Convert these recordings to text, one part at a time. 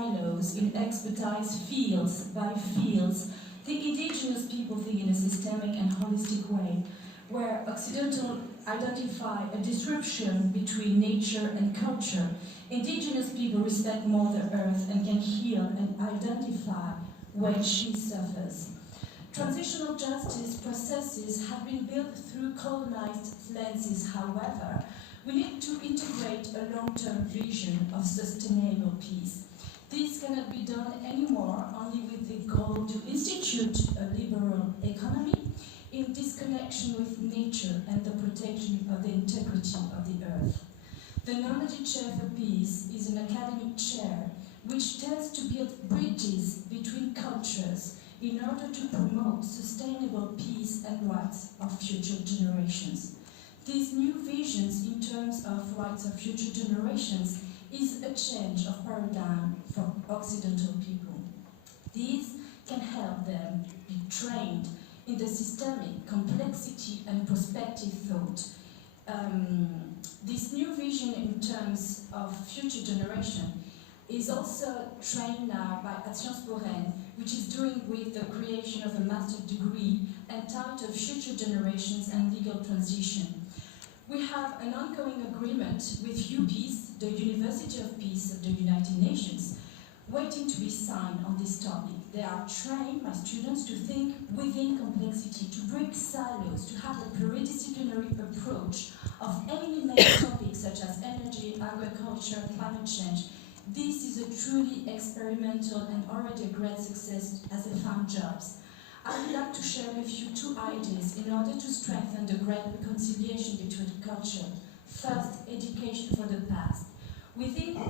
silos, in expertise fields by fields, the indigenous people think in a systemic and holistic way, where Occidentals identify a disruption between nature and culture. Indigenous people respect Mother Earth and can heal and identify when she suffers. Transitional justice processes have been built through colonized lenses. However, we need to integrate a long-term vision of sustainable peace. This cannot be done anymore only with the goal to institute a liberal economy in disconnection with nature and the protection of the integrity of the earth. The nominated chair for peace is an academic chair which tends to build bridges between cultures in order to promote sustainable peace and rights of future generations. These new visions in terms of rights of future generations is a change of paradigm for Occidental people. These can help them be trained in the systemic complexity and prospective thought. This new vision in terms of future generation is also trained now by Sciences Po Rennes, which is doing with the creation of a master's degree entitled Future Generations and Legal Transition. We have an ongoing agreement with UPeace, the University of Peace of the United Nations, waiting to be signed on this topic. They are trained by students to think within complexity, to break silos, to have a pluridisciplinary approach of any major topics such as energy, agriculture, climate change. This is a truly experimental and already a great success as they found jobs. I would like to share with you two ideas in order to strengthen the great reconciliation between culture. First, education for the past. Within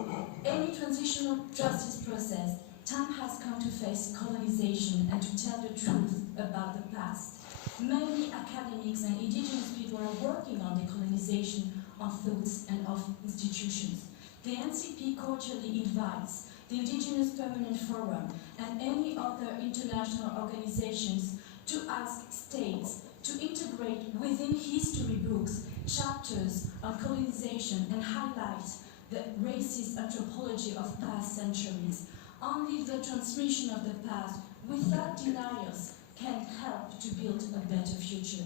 any transitional justice process, time has come to face colonization and to tell the truth about the past. Many academics and indigenous people are working on decolonization of thoughts and of institutions. The NCP cordially invites the Indigenous Permanent Forum and any other international organizations to ask states to integrate within history books chapters on colonization and highlight the racist anthropology of past centuries. Only the transmission of the past without denials can help to build a better future.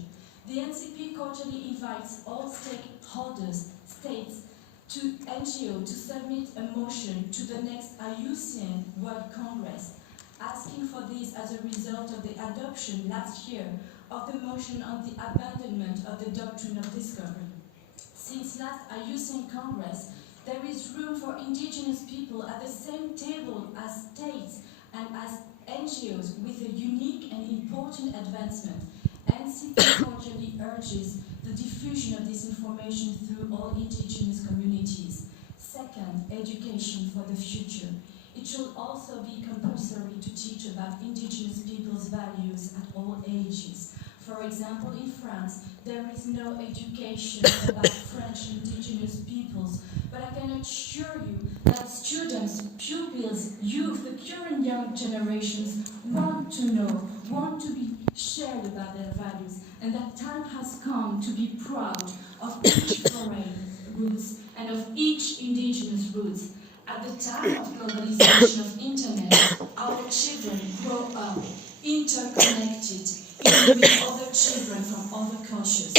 The NCP cordially invites all stakeholders, states, to NGO to submit a motion to the next IUCN World Congress, asking for this as a result of the adoption last year of the motion on the abandonment of the doctrine of discovery. Since last IUCN Congress, there is room for indigenous people at the same table as states and as NGOs with a unique and important advancement. NCP cordially urges the diffusion of this information through all indigenous communities. Second, education for the future. It should also be compulsory to teach about indigenous people's values at all ages. For example, in France, there is no education about French indigenous peoples, but I can assure you that students, pupils, youth, the current young generations want to know, want to be shared about their values, and that time has come to be proud of each foreign roots and of each indigenous roots. At the time of globalization of internet, our children grow up interconnected, even with other children from other cultures.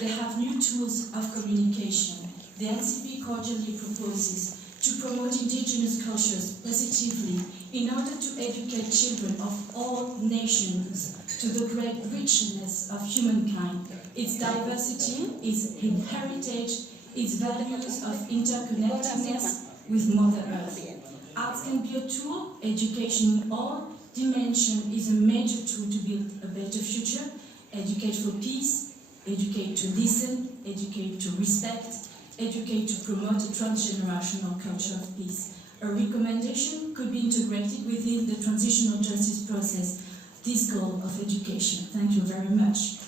They have new tools of communication. The NCP cordially proposes to promote indigenous cultures positively in order to educate children of all nations to the great richness of humankind, its diversity, its heritage, its values of interconnectedness with Mother Earth. Arts can be a tool. Education in all dimensions is a major tool to build a better future. Educate for peace, educate to listen, educate to respect, educate to promote a transgenerational culture of peace. A recommendation could be integrated within the transitional justice process, this goal of education. Thank you very much.